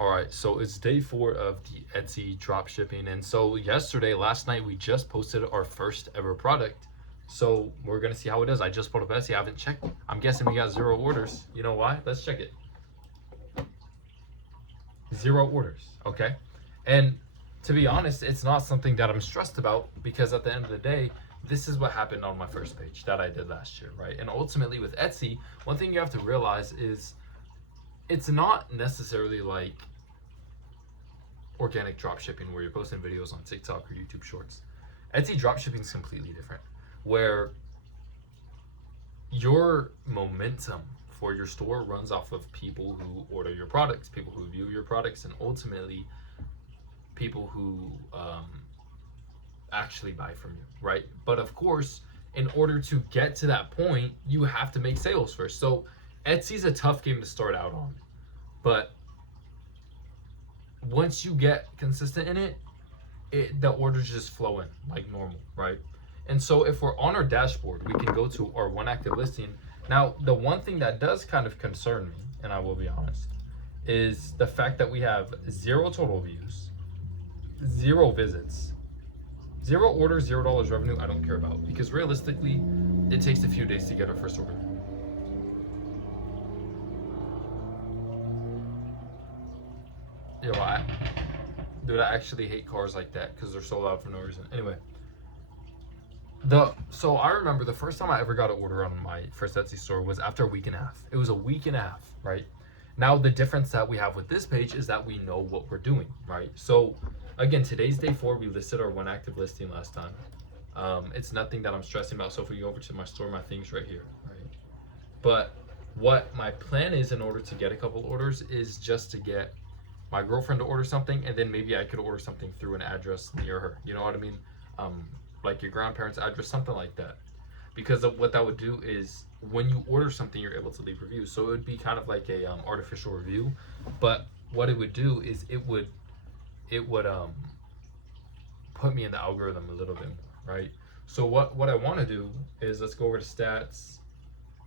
All right, so it's day 4 of the Etsy drop shipping, and so last night, we just posted our first ever product. So we're gonna see how it is. I just put up Etsy. I haven't checked. I'm guessing we got 0 orders. You know why? Let's check it. 0 orders. Okay, and to be honest, it's not something that I'm stressed about because at the end of the day, this is what happened on my first page that I did last year, right? And ultimately, with Etsy, one thing you have to realize is it's not necessarily like organic drop shipping where you're posting videos on TikTok or YouTube Shorts. Etsy drop shipping is completely different, where your momentum for your store runs off of people who order your products, people who view your products, and ultimately people who actually buy from you, right? But of course, in order to get to that point, you have to make sales first. So Etsy's a tough game to start out on, but once you get consistent in it, the orders just flow in like normal, right? And so if we're on our dashboard, we can go to our one active listing. Now, the one thing that does kind of concern me, and I will be honest, is the fact that we have 0 total views, 0 visits, 0 orders, $0 revenue. I don't care about, because realistically, it takes a few days to get our first order. Yo, dude, I actually hate cars like that because they're so loud for no reason. Anyway, so I remember the first time I ever got an order on my first Etsy store was after a week and a half. It was a week and a half, right? Now, the difference that we have with this page is that we know what we're doing, right? So again, today's day 4. We listed our one active listing last time. It's nothing that I'm stressing about. So if we go over to my store, my thing's right here, right? But what my plan is in order to get a couple orders is just to get my girlfriend to order something, and then maybe I could order something through an address near her. You know what I mean? Like your grandparents' address, something like that. Because of what that would do is when you order something, you're able to leave reviews. So it would be kind of like a artificial review. But what it would do is it would put me in the algorithm a little bit more, right? So what I want to do is, let's go over to stats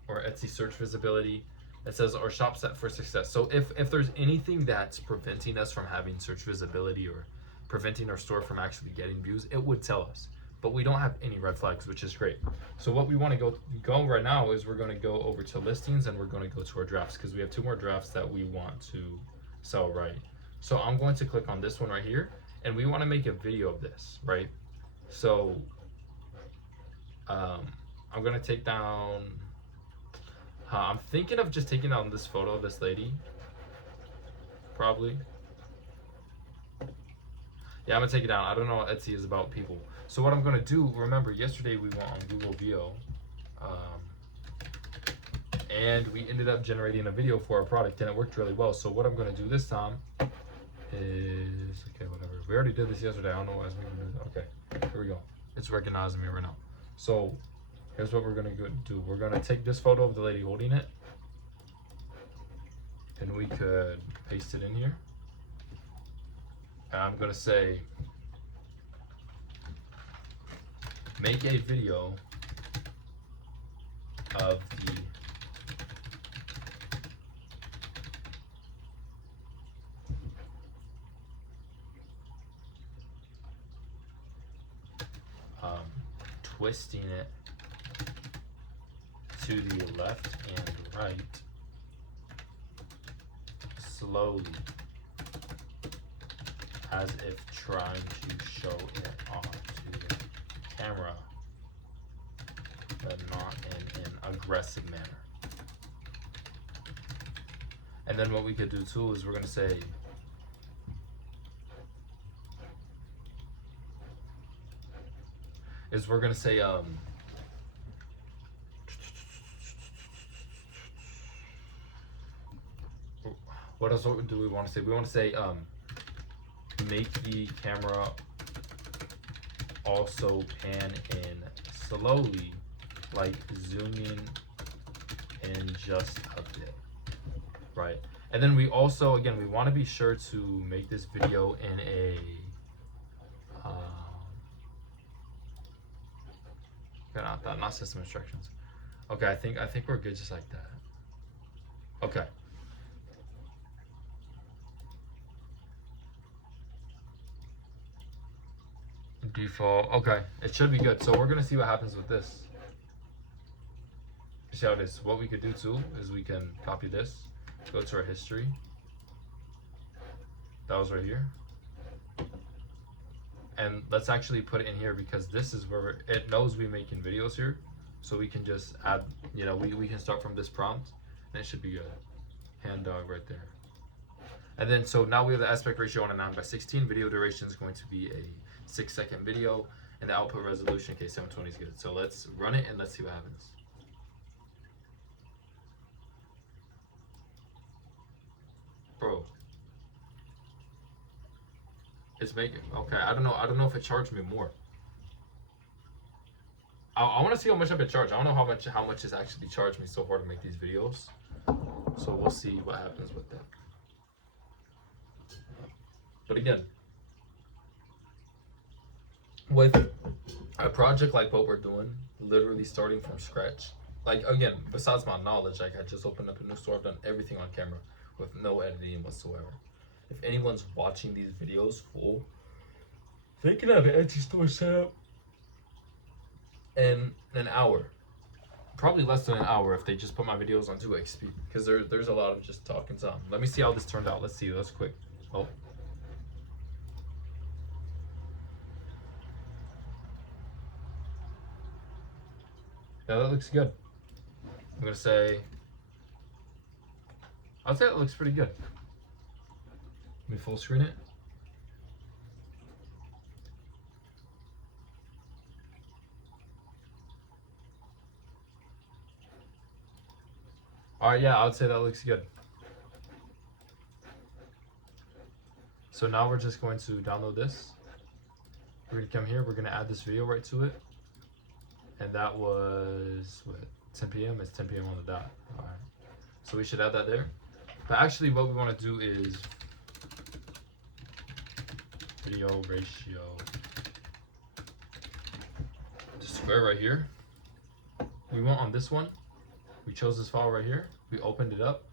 or Etsy search visibility. It says our shop set for success. So if there's anything that's preventing us from having search visibility or preventing our store from actually getting views, it would tell us. But we don't have any red flags, which is great. So what we want to go right now is we're going to go over to listings, and we're going to go to our drafts because we have 2 more drafts that we want to sell, right? So I'm going to click on this one right here, and we want to make a video of this, right? So I'm going to take down, I'm thinking of just taking down this photo of this lady, probably. Yeah, I'm gonna take it down. I don't know what Etsy is about, people. So what I'm gonna do, remember yesterday we went on Google VO, and we ended up generating a video for our product, and it worked really well. So what I'm gonna do this time is, okay, whatever. We already did this yesterday. I don't know why it's making this. Okay, here we go. It's recognizing me right now. So here's what we're gonna do. We're gonna take this photo of the lady holding it, and we could paste it in here. And I'm gonna say, make a video of the twisting it to the left and right slowly, as if trying to show it off to the camera, but not in an aggressive manner. And then what we could do too is we're gonna say, what else do we want to say? We want to say, make the camera also pan in slowly, like zooming in just a bit, right? And then we also, again, we want to be sure to make this video in a not system instructions. Okay, I think we're good just like that. Okay. default. Okay, it should be good. So we're gonna see what happens with this. See how it is. What we could do too is we can copy this, go to our history. That was right here. And let's actually put it in here because this is where it knows we're making videos here. So we can just add, you know, we can start from this prompt and it should be good. Hand dog right there. And then, so now we have the aspect ratio on a 9:16. Video duration is going to be a 6-second video. And the output resolution, okay, 720 is good. So let's run it and let's see what happens. Bro. It's making, okay, I don't know if it charged me more. I want to see how much I've been charged. I don't know how much it's actually charged me so far to make these videos. So we'll see what happens with that. But again, with a project like what we're doing, literally starting from scratch, like again, besides my knowledge, like I just opened up a new store, I've done everything on camera with no editing whatsoever. If anyone's watching these videos full, they can have an Etsy store set up in an hour. Probably less than an hour if they just put my videos on 2x speed, because there's a lot of just talking time. Let me see how this turned out. Let's see. That's quick. Oh. Yeah, that looks good. I'm gonna say, I'd say that looks pretty good. Let me full screen it. Alright, yeah, I would say that looks good. So now we're just going to download this. We're gonna come here, we're gonna add this video right to it. And that was, what, 10 p.m.? It's 10 p.m. on the dot. Alright. So we should add that there. But actually what we wanna do is video ratio. Just square right here. We went on this one. We chose this file right here. We opened it up,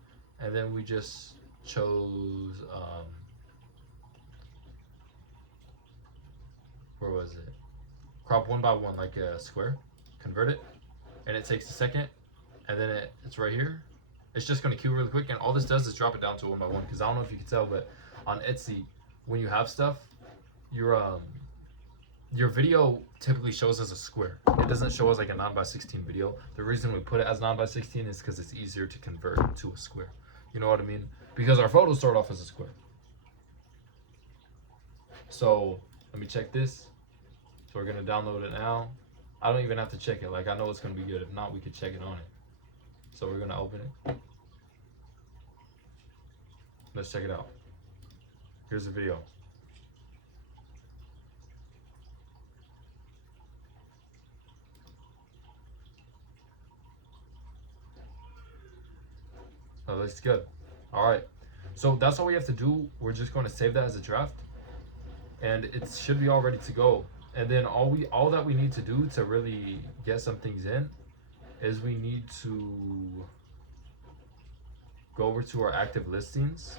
and then we just chose, where was it? Crop 1 by 1 like a square. Convert it, and it takes a second, and then it's right here. It's just gonna queue really quick, and all this does is drop it down to 1 by 1. Because I don't know if you can tell, but on Etsy, when you have stuff, your video typically shows as a square. It doesn't show as like a 9:16 video. The reason we put it as 9:16 is because it's easier to convert to a square. You know what I mean? Because our photos start off as a square. So let me check this. So we're gonna download it now. I don't even have to check it. Like I know it's gonna be good. If not, we could check it on it. So we're gonna open it. Let's check it out. Here's the video. Oh, that's good. All right. So that's all we have to do. We're just going to save that as a draft, and it should be all ready to go. And then all that we need to do to really get some things in is we need to go over to our active listings,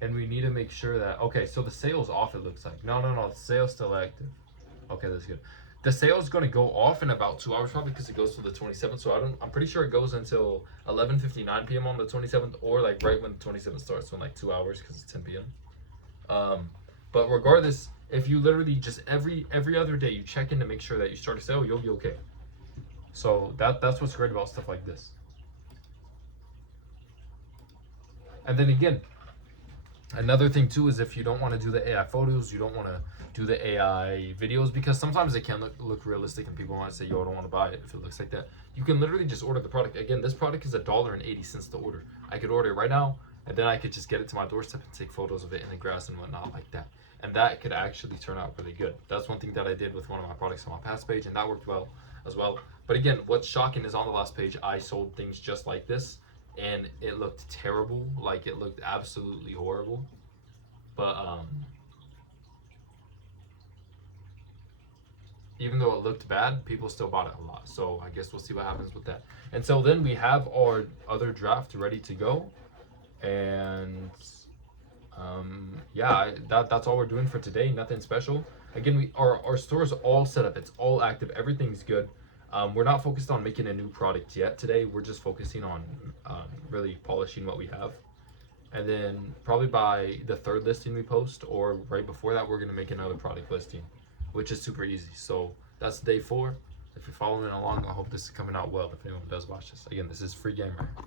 and we need to make sure that, okay, so the sale's off, it looks like. No, the sale's still active. Okay, that's good. The sale is going to go off in about 2 hours probably, because it goes to the 27th. So I'm pretty sure it goes until 11:59 p.m. on the 27th, or like right when the 27th starts, so in like 2 hours, because it's 10 p.m. But regardless, if you literally just every other day you check in to make sure that you start a sale, you'll be okay. So that's what's great about stuff like this. And then again, another thing too is if you don't want to do the AI photos, you don't want to do the AI videos, because sometimes they can look realistic and people might say, yo, I don't want to buy it if it looks like that. You can literally just order the product. Again, this product is $1.80 to order. I could order it right now, and then I could just get it to my doorstep and take photos of it in the grass and whatnot like that. And that could actually turn out really good. That's one thing that I did with one of my products on my past page, and that worked well as well. But again, what's shocking is on the last page, I sold things just like this, and it looked terrible. Like, it looked absolutely horrible. But even though it looked bad, people still bought it a lot. So I guess we'll see what happens with that. And so then we have our other draft ready to go. And yeah. yeah, that's all we're doing for today. Nothing special. Again, our store is all set up. It's all active. Everything's good. We're not focused on making a new product yet today. We're just focusing on really polishing what we have. And then probably by the third listing we post, or right before that, we're gonna make another product listing, which is super easy. So that's day 4. If you're following along, I hope this is coming out well. If anyone does watch this, again, this is Free Gamer.